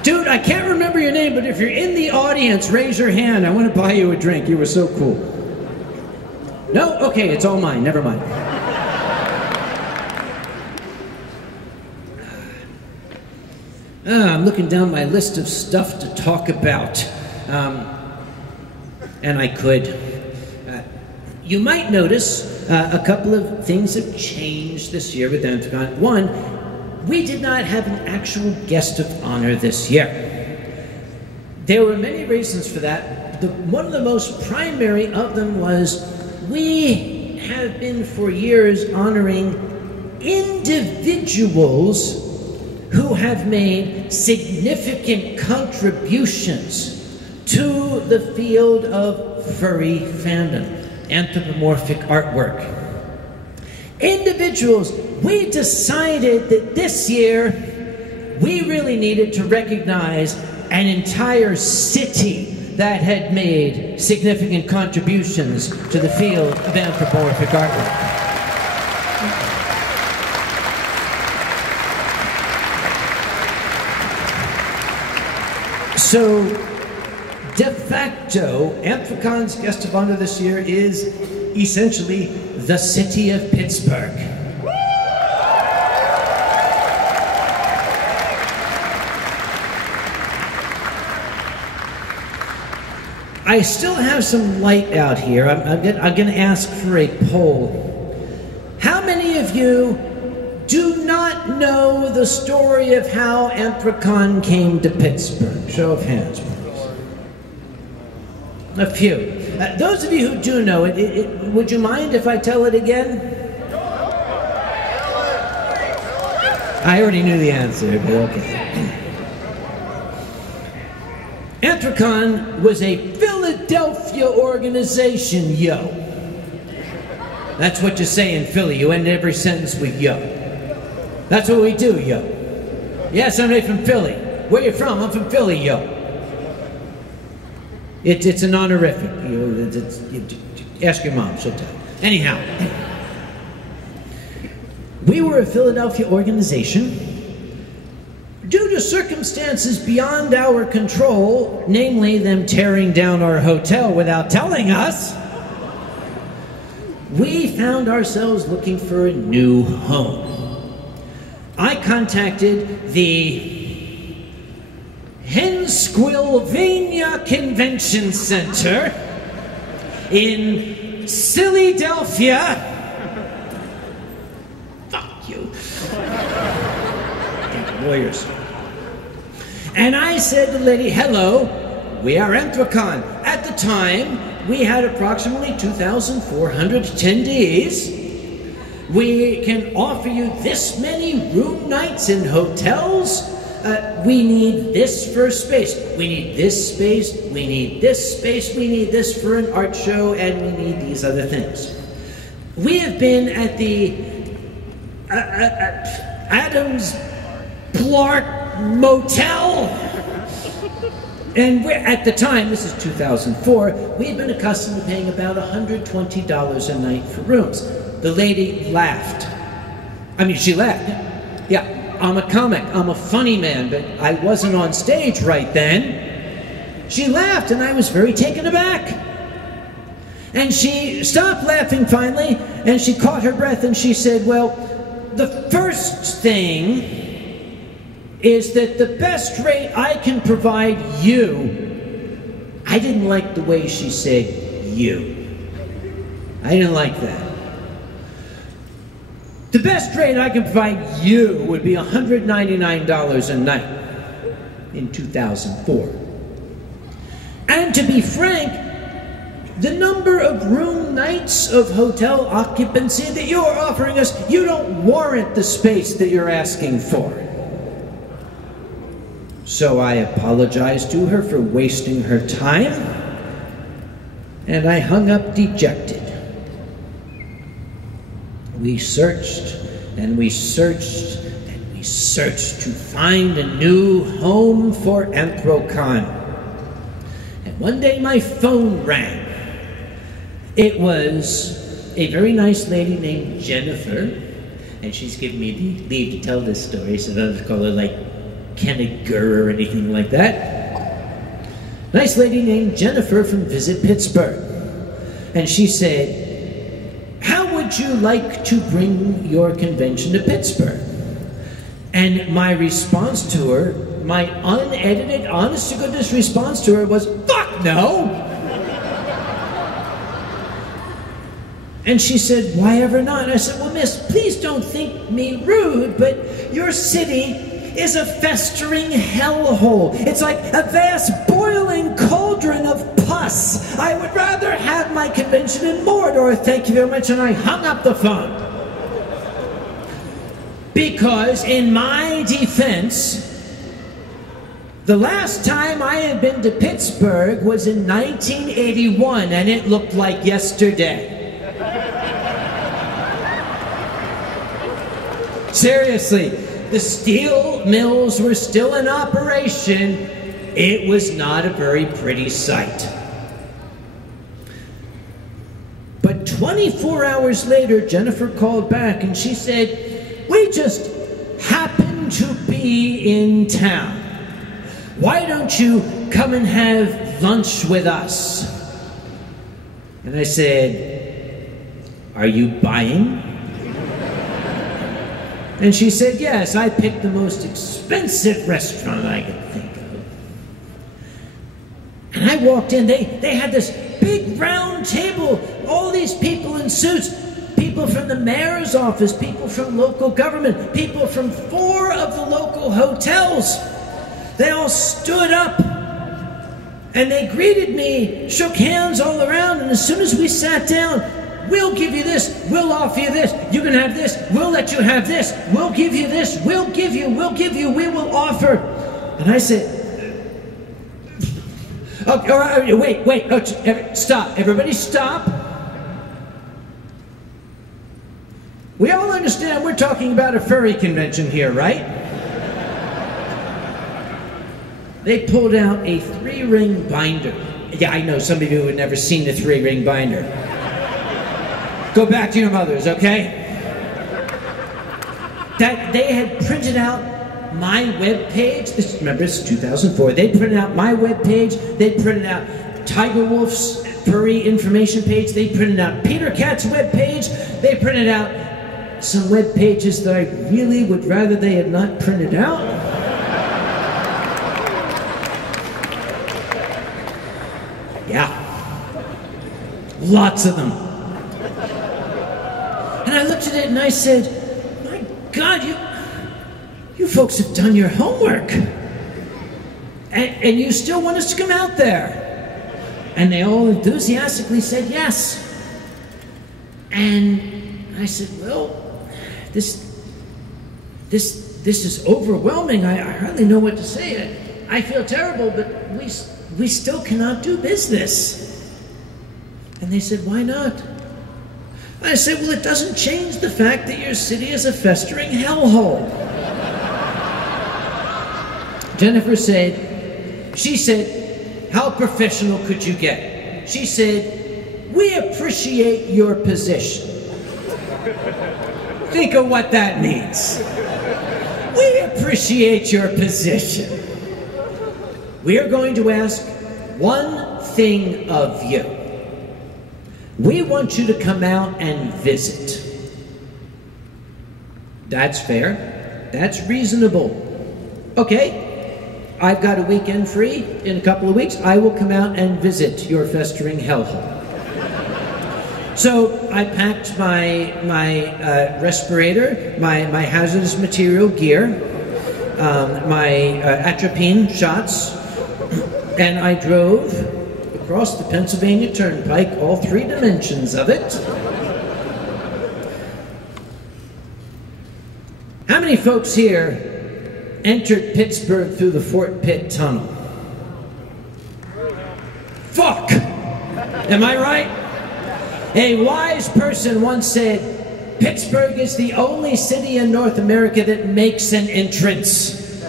"Dude, I can't remember your name, but if you're in the audience, raise your hand. I want to buy you a drink. You were so cool." "No? Okay, it's all mine. Never mind." I'm looking down my list of stuff to talk about. And I could. You might notice a couple of things have changed this year with Anthrocon. One, we did not have an actual guest of honor this year. There were many reasons for that. One of the most primary of them was we have been for years honoring individuals who have made significant contributions to the field of furry fandom, anthropomorphic artwork. Individuals, we decided that this year we really needed to recognize an entire city that had made significant contributions to the field of anthropomorphic artwork. So, de facto, Anthrocon's guest of honor this year is essentially the city of Pittsburgh. I still have some light out here. I'm going to ask for a poll. How many of you do not know the story of how Anthrocon came to Pittsburgh? Show of hands, please. A few. Those of you who do know it, would you mind if I tell it again? I already knew the answer, but okay. Anthrocon was a Philadelphia organization, yo. That's what you say in Philly. You end every sentence with yo. That's what we do, yo. Yes, I'm from Philly. Where you from? I'm from Philly, yo. It's an honorific. Ask your mom, she'll tell you. Anyhow, we were a Philadelphia organization. Due to circumstances beyond our control, namely them tearing down our hotel without telling us, we found ourselves looking for a new home. I contacted the Hensquilvania Convention Center in Philadelphia. Fuck you. Lawyers. And I said to the lady, "Hello, we are Anthrocon." At the time, we had approximately 2,400 attendees. We can offer you this many room nights in hotels. We need this for space. We need this space. We need this space. We need this for an art show. And we need these other things. We have been at the Adams Clark Motel. And at the time, this is 2004, we had been accustomed to paying about $120 a night for rooms. The lady laughed. I mean, she laughed. Yeah, I'm a comic. I'm a funny man, but I wasn't on stage right then. She laughed, and I was very taken aback. And she stopped laughing finally, and she caught her breath, and she said, well, the first thing is that the best rate I can provide you. I didn't like the way she said you. I didn't like that. The best rate I can provide you would be $199 a night in 2004. And to be frank, the number of room nights of hotel occupancy that you are offering us, you don't warrant the space that you're asking for. So I apologized to her for wasting her time, and I hung up dejected. We searched, and we searched, and we searched to find a new home for Anthrocon. And one day my phone rang. It was a very nice lady named Jennifer, and she's given me the leave to tell this story, so I don't call her like Kenniger or anything like that. Nice lady named Jennifer from Visit Pittsburgh. And she said, how would you like to bring your convention to Pittsburgh? And my response to her, my unedited, honest-to-goodness response to her was, fuck no! And she said, why ever not? And I said, well, miss, please don't think me rude, but your city is a festering hellhole. It's like a vast boiling cauldron of pus. I would rather have my convention in Mordor, thank you very much, and I hung up the phone. Because in my defense, the last time I had been to Pittsburgh was in 1981, and it looked like yesterday. Seriously, the steel mills were still in operation. It was not a very pretty sight. But 24 hours later, Jennifer called back and she said, we just happened to be in town. Why don't you come and have lunch with us? And I said, are you buying? And she said, yes, I picked the most expensive restaurant I could think of. And I walked in, they had this big round table, all these people in suits, people from the mayor's office, people from local government, people from 4 of the local hotels. They all stood up and they greeted me, shook hands all around, and as soon as we sat down, we'll give you this, we'll offer you this, you can have this, we'll let you have this, we'll give you this, we'll give you, we will offer. And I said, okay, all right, wait, stop, everybody stop. We all understand we're talking about a furry convention here, right? They pulled out a 3-ring binder. Yeah, I know, some of you have never seen a 3-ring binder. Go back to your mothers, okay? That they had printed out my webpage. Remember, it's 2004. They printed out my webpage. They printed out Tiger Wolf's furry information page. They printed out Peter Cat's webpage. They printed out some web pages that I really would rather they had not printed out. Yeah. Lots of them. And I looked at it and I said, my God, you folks have done your homework. And you still want us to come out there. And they all enthusiastically said yes. And I said, well, this is overwhelming. I hardly know what to say. I feel terrible, but we still cannot do business. And they said, why not? I said, well, it doesn't change the fact that your city is a festering hellhole. Jennifer said, she said, how professional could you get? She said, we appreciate your position. Think of what that means. We appreciate your position. We are going to ask one thing of you. We want you to come out and visit. That's fair. That's reasonable. Okay, I've got a weekend free in a couple of weeks. I will come out and visit your Festering Heckhole. So I packed my respirator, my hazardous material gear, my atropine shots, and I drove across the Pennsylvania Turnpike, all 3 dimensions of it. How many folks here entered Pittsburgh through the Fort Pitt Tunnel? Fuck! Am I right? A wise person once said, Pittsburgh is the only city in North America that makes an entrance.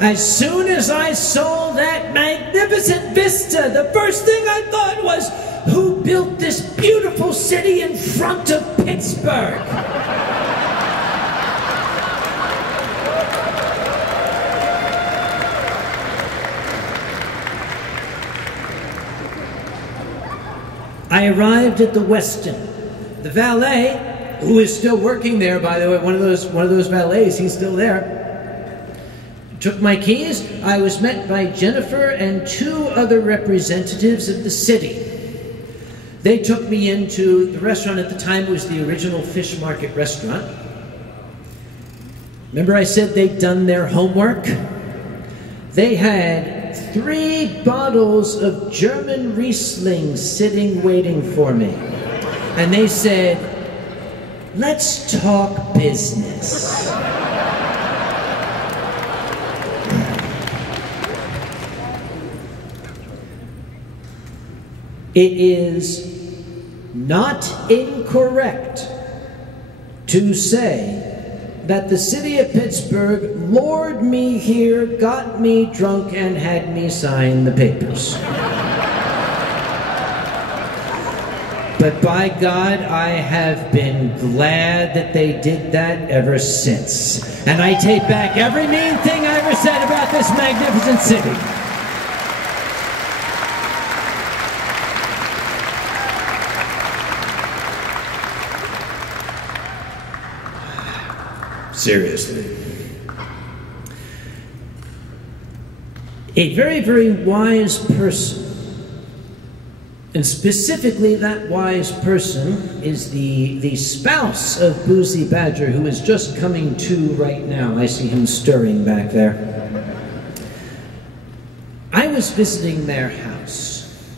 As soon as I saw that magnificent vista, the first thing I thought was, who built this beautiful city in front of Pittsburgh? I arrived at the Westin. The valet, who is still working there, by the way, one of those valets, he's still there, took my keys. I was met by Jennifer and 2 other representatives of the city. They took me into the restaurant. At the time, it was the original Fish Market restaurant. Remember I said they'd done their homework? They had 3 bottles of German Riesling sitting waiting for me. And they said, let's talk business. It is not incorrect to say that the city of Pittsburgh lured me here, got me drunk, and had me sign the papers. But by God, I have been glad that they did that ever since. And I take back every mean thing I ever said about this magnificent city. Seriously. A very, very wise person, and specifically that wise person is the spouse of Boozy Badger, who is just coming to right now. I see him stirring back there. I was visiting their house,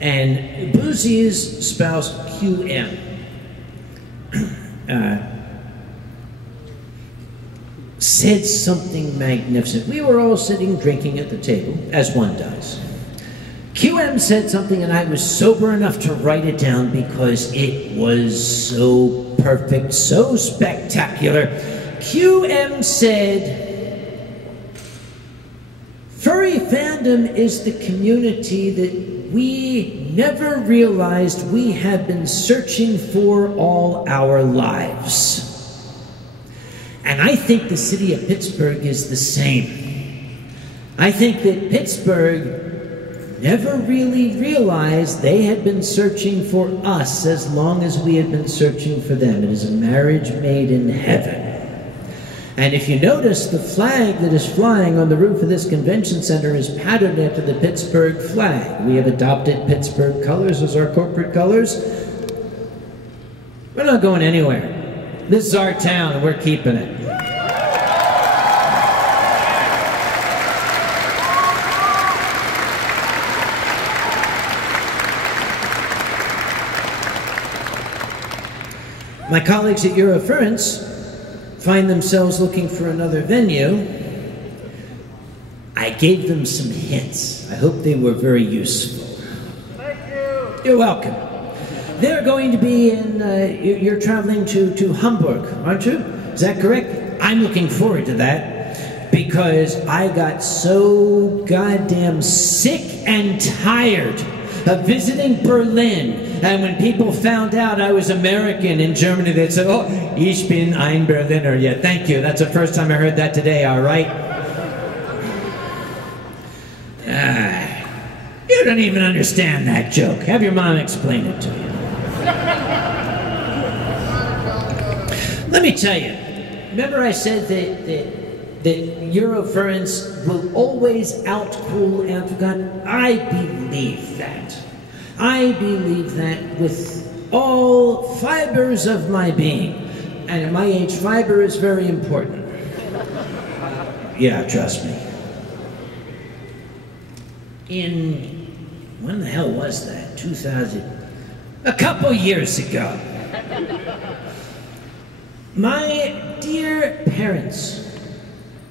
and Boozy's spouse, QM, said something magnificent. We were all sitting drinking at the table, as one does. QM said something, and I was sober enough to write it down because it was so perfect, so spectacular. QM said, furry fandom is the community that we never realized we have been searching for all our lives. And I think the city of Pittsburgh is the same. I think that Pittsburgh never really realized they had been searching for us as long as we had been searching for them. It is a marriage made in heaven. And if you notice, the flag that is flying on the roof of this convention center is patterned after the Pittsburgh flag. We have adopted Pittsburgh colors as our corporate colors. We're not going anywhere. This is our town, and we're keeping it. My colleagues at Eurofurence find themselves looking for another venue. I gave them some hints. I hope they were very useful. Thank you. You're welcome. They're going to be in, you're traveling to Hamburg, aren't you? Is that correct? I'm looking forward to that because I got so goddamn sick and tired of visiting Berlin. And when people found out I was American in Germany, they'd say, oh, ich bin ein Berliner. Yeah, thank you. That's the first time I heard that today, all right? You don't even understand that joke. Have your mom explain it to you. Let me tell you, remember I said that Eurofurence will always outcool Anthrocon? I believe that. I believe that with all fibers of my being. And at my age, fiber is very important. Yeah, trust me. When the hell was that? 2000? A couple years ago. My dear parents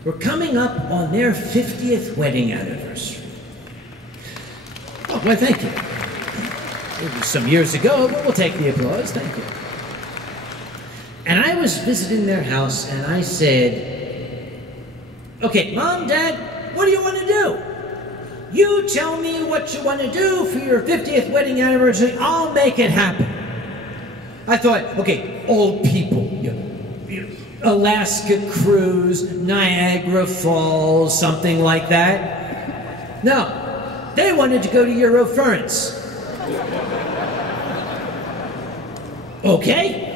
were coming up on their 50th wedding anniversary. Oh, well, thank you. It was some years ago, but we'll take the applause. Thank you. And I was visiting their house, and I said, okay, Mom, Dad, what do you want to do? You tell me what you want to do for your 50th wedding anniversary. I'll make it happen. I thought, okay, old people, Alaska cruise, Niagara Falls, something like that. No, they wanted to go to Eurofurence. Okay.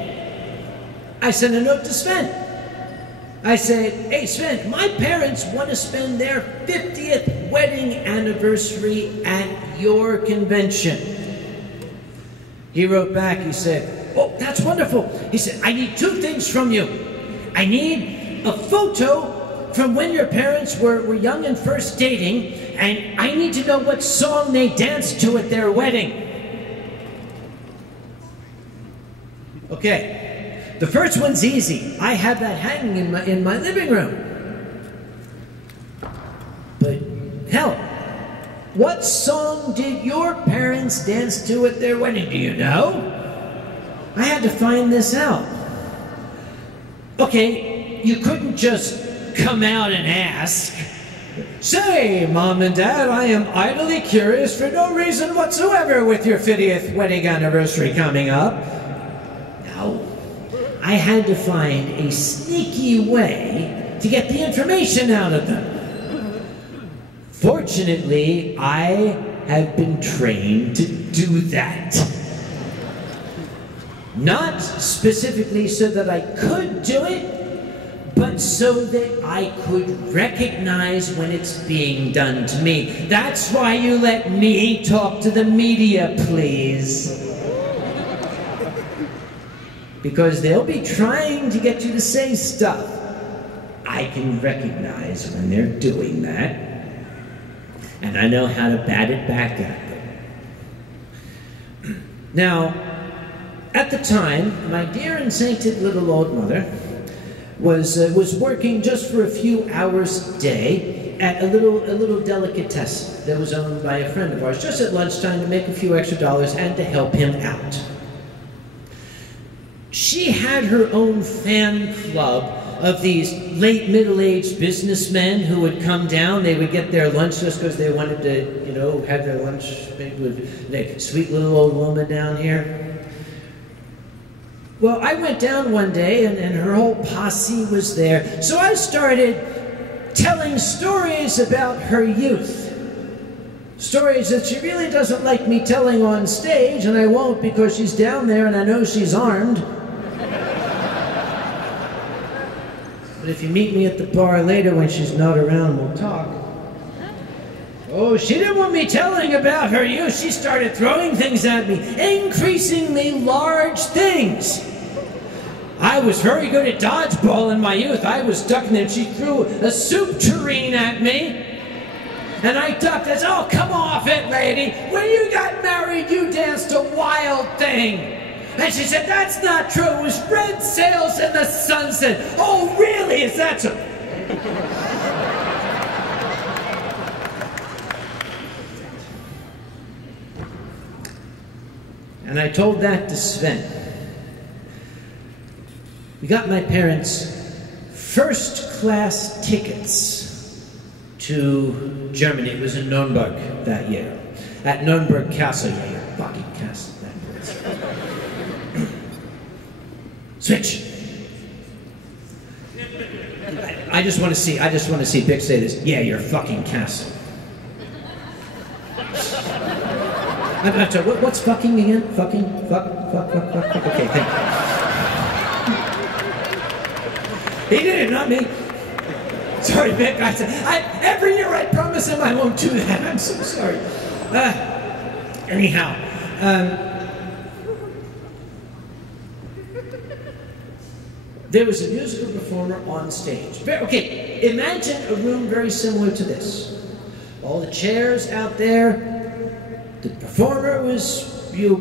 I sent a note to Sven. I said, hey Sven, my parents want to spend their 50th wedding anniversary at your convention. He wrote back, he said, oh, that's wonderful. He said, I need two things from you. I need a photo from when your parents were young and first dating, and I need to know what song they danced to at their wedding. Okay. The first one's easy. I have that hanging in my living room. But hell, what song did your parents dance to at their wedding? Do you know? I had to find this out. Okay, you couldn't just come out and ask. Say, Mom and Dad, I am idly curious for no reason whatsoever with your 50th wedding anniversary coming up. No. I had to find a sneaky way to get the information out of them. Fortunately, I have been trained to do that. Not specifically so that I could do it, but so that I could recognize when it's being done to me. That's why you let me talk to the media, please. Because they'll be trying to get you to say stuff. I can recognize when they're doing that, and I know how to bat it back at them. Now, at the time, my dear and sainted little old mother was working just for a few hours a day at a little delicatessen that was owned by a friend of ours, just at lunchtime to make a few extra dollars and to help him out. She had her own fan club of these late middle-aged businessmen who would come down. They would get their lunch just because they wanted to, have their lunch with the sweet little old woman down here. Well, I went down one day and her whole posse was there. So I started telling stories about her youth. Stories that she really doesn't like me telling on stage, and I won't because she's down there and I know she's armed. But if you meet me at the bar later when she's not around, we'll talk. Oh, she didn't want me telling about her youth. She started throwing things at me, increasingly large things. I was very good at dodgeball in my youth. I was ducking and she threw a soup tureen at me. And I ducked. I said, oh, come off it, lady. When you got married, you danced a wild thing. And she said, that's not true. It was red sails in the sunset. Oh, really? Is that so? And I told that to Sven. We got my parents first-class tickets to Germany. It was in Nuremberg that year. At Nuremberg Castle. Yeah, your fucking castle. Switch. I just want to see Vic say this. Yeah, your fucking castle. I'm sorry, what's fucking again? Fucking? Fuck. Okay, thank you. He did it, not me. Sorry, Vic. Every year I promise him I won't do that. I'm so sorry. Anyhow. There was a musical performer on stage. Okay, imagine a room very similar to this. All the chairs out there. The performer was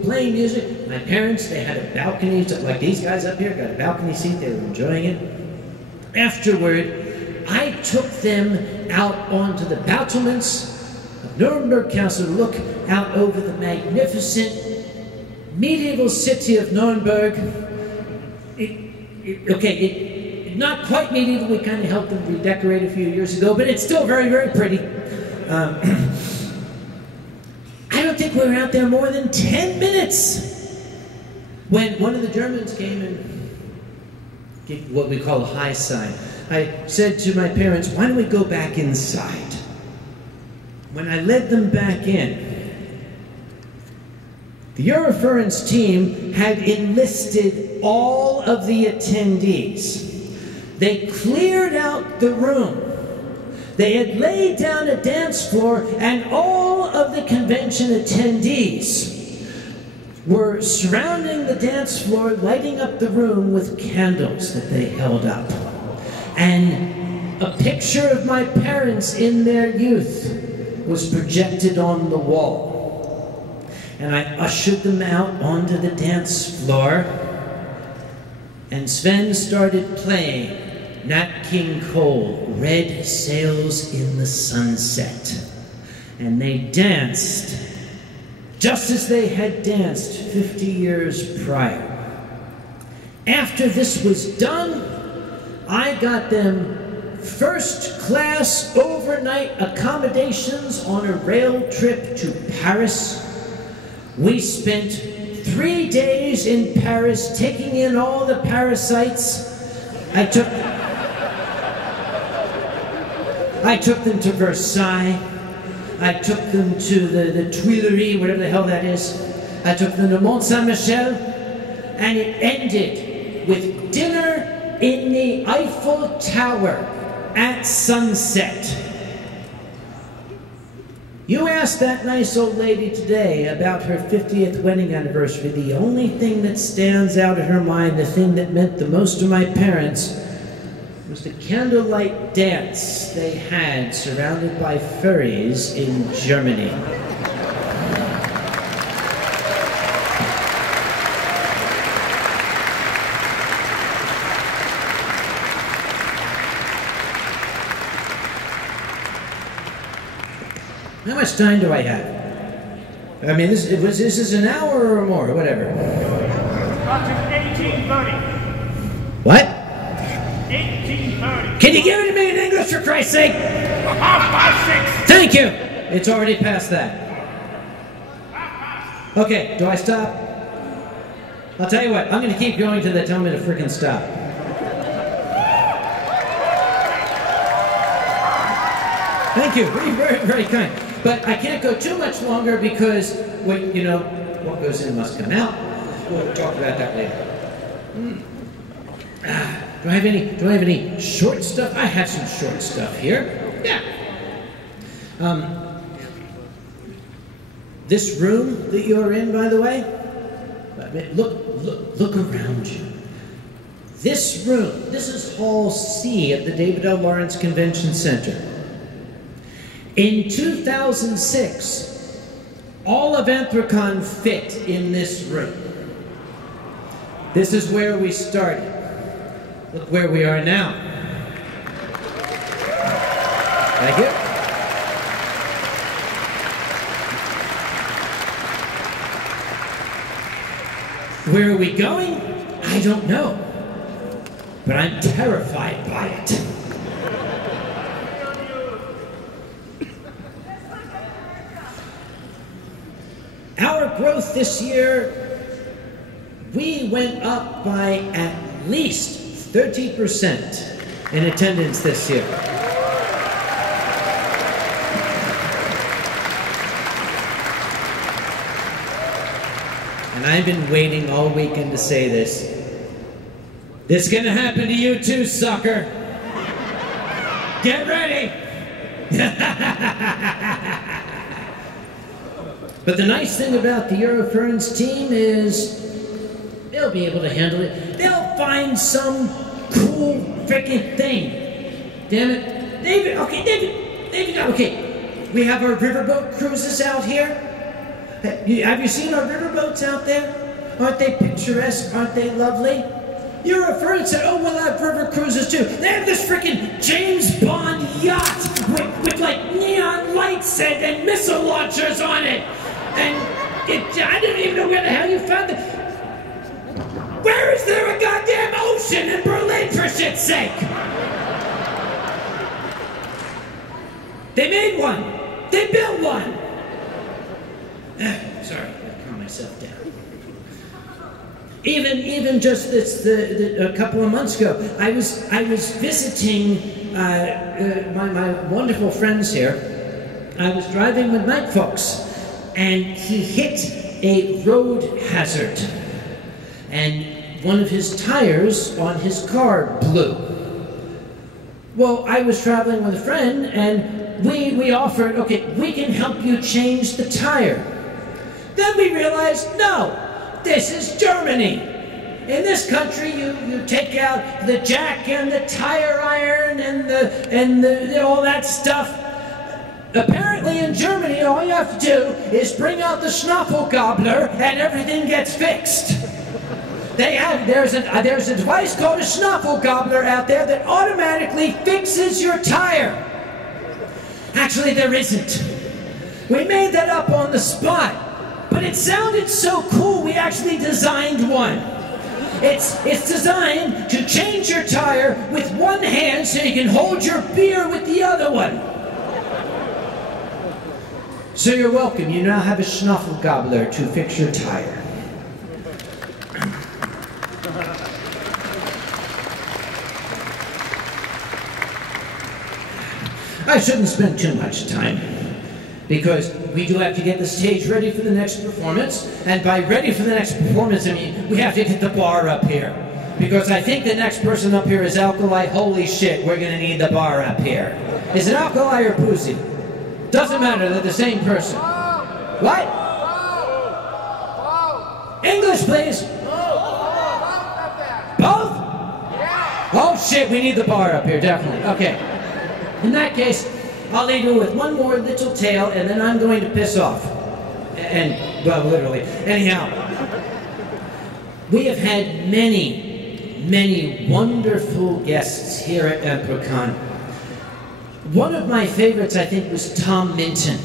playing music. My parents, they had a balcony, like these guys up here, got a balcony seat. They were enjoying it. Afterward, I took them out onto the battlements of Nuremberg Castle to look out over the magnificent medieval city of Nuremberg. Not quite medieval. We kind of helped them redecorate a few years ago, but it's still very, very pretty. I don't think we were out there more than 10 minutes when one of the Germans came and gave what we call a high sign. I said to my parents, why don't we go back inside? When I led them back in, the Eurofurence team had enlisted all of the attendees. They cleared out the room. They had laid down a dance floor, and all of the convention attendees were surrounding the dance floor, lighting up the room with candles that they held up. And a picture of my parents in their youth was projected on the wall. And I ushered them out onto the dance floor, and Sven started playing Nat King Cole, Red Sails in the Sunset. And they danced just as they had danced 50 years prior. After this was done, I got them first-class overnight accommodations on a rail trip to Paris. We spent 3 days in Paris taking in all the parasites. I took them to Versailles. I took them to the Tuileries, whatever the hell that is. I took them to Mont Saint-Michel. And it ended with dinner in the Eiffel Tower at sunset. You ask that nice old lady today about her 50th wedding anniversary, the only thing that stands out in her mind, the thing that meant the most to my parents, was the candlelight dance they had surrounded by furries in Germany. How much time do I have? I mean, this is an hour or more, whatever. Up to 18:30. What? 18:30. Can you give it to me in English, for Christ's sake? 6:30. Thank you! It's already past that. Okay, do I stop? I'll tell you what, I'm going to keep going till they tell me to frickin' stop. Thank you, very, very, very kind. But I can't go too much longer because, what goes in must come out. We'll talk about that later. Do I have any short stuff? I have some short stuff here. Yeah. This room that you're in, by the way, look around you. This room, this is Hall C of the David L. Lawrence Convention Center. In 2006, all of Anthrocon fit in this room. This is where we started. Look where we are now. Thank you. Where are we going? I don't know. But I'm terrified by it. Our growth this year, we went up by at least 30% in attendance this year. I've been waiting all weekend to say this. This is gonna happen to you too, sucker. Get ready. But the nice thing about the Euroferns team is they'll be able to handle it. They'll find some cool freaking thing. Damn it. David, okay. We have our riverboat cruises out here. Have you seen our riverboats out there? Aren't they picturesque? Aren't they lovely? Euroferns said, oh, we'll have river cruises too. They have this freaking James Bond yacht with like neon lights and missile launchers on it. And I didn't even know where the hell you found it. Where is there a goddamn ocean in Berlin, for shit's sake? They made one. They built one. Sorry, I calm myself down. Even just a couple of months ago, I was visiting my wonderful friends here. I was driving with Night Folks, and he hit a road hazard, and one of his tires on his car blew. Well, I was traveling with a friend, and we offered, okay, we can help you change the tire. Then we realized, no, this is Germany. In this country, you take out the jack and the tire iron and all that stuff. Apparently in Germany, all you have to do is bring out the Schnoffelgobbler and everything gets fixed. There's a device called a Schnoffelgobbler out there that automatically fixes your tire. Actually, there isn't. We made that up on the spot. But it sounded so cool, we actually designed one. It's designed to change your tire with one hand so you can hold your beer with the other one. So you're welcome. You now have a Schnoffelgobbler to fix your tire. I shouldn't spend too much time, because we do have to get the stage ready for the next performance, and by ready for the next performance, I mean we have to get the bar up here, because I think the next person up here is Alkali. Holy shit, we're gonna need the bar up here. Is it Alkali or Boozy? Doesn't matter, they're the same person. What? English, please. Both? Oh shit, we need the bar up here, definitely. Okay. In that case, I'll leave you with one more little tale, and then I'm going to piss off. And, well, literally. Anyhow, we have had many wonderful guests here at Anthrocon. One of my favorites, I think, was Tom Minton.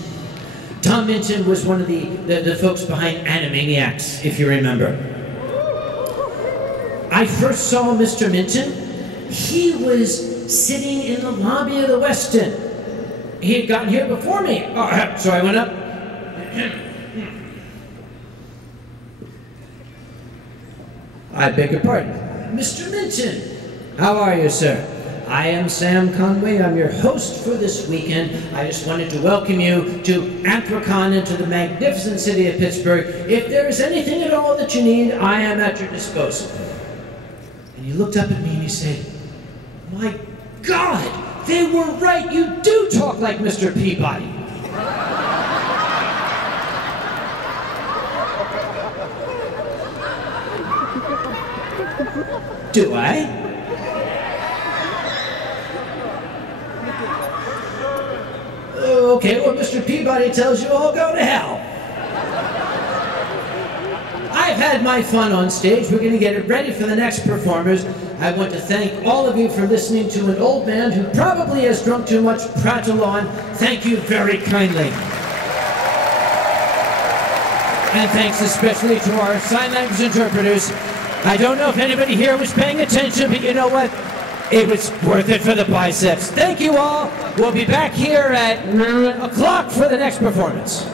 Tom Minton was one of the folks behind Animaniacs, if you remember. I first saw Mr. Minton. He was sitting in the lobby of the Westin. He had gotten here before me. Oh, so I went up. I beg your pardon. Mr. Minton, how are you, sir? I am Sam Conway. I'm your host for this weekend. I just wanted to welcome you to Anthrocon and to the magnificent city of Pittsburgh. If there is anything at all that you need, I am at your disposal. And he looked up at me and he said, my God, they were right. You do talk like Mr. Peabody. Do I? Okay, well, Mr. Peabody tells you all go to hell. I've had my fun on stage. We're going to get it ready for the next performers. I want to thank all of you for listening to an old man who probably has drunk too much prattle on. Thank you very kindly. And thanks especially to our sign language interpreters. I don't know if anybody here was paying attention, but you know what? It was worth it for the biceps. Thank you all. We'll be back here at 9 o'clock for the next performance.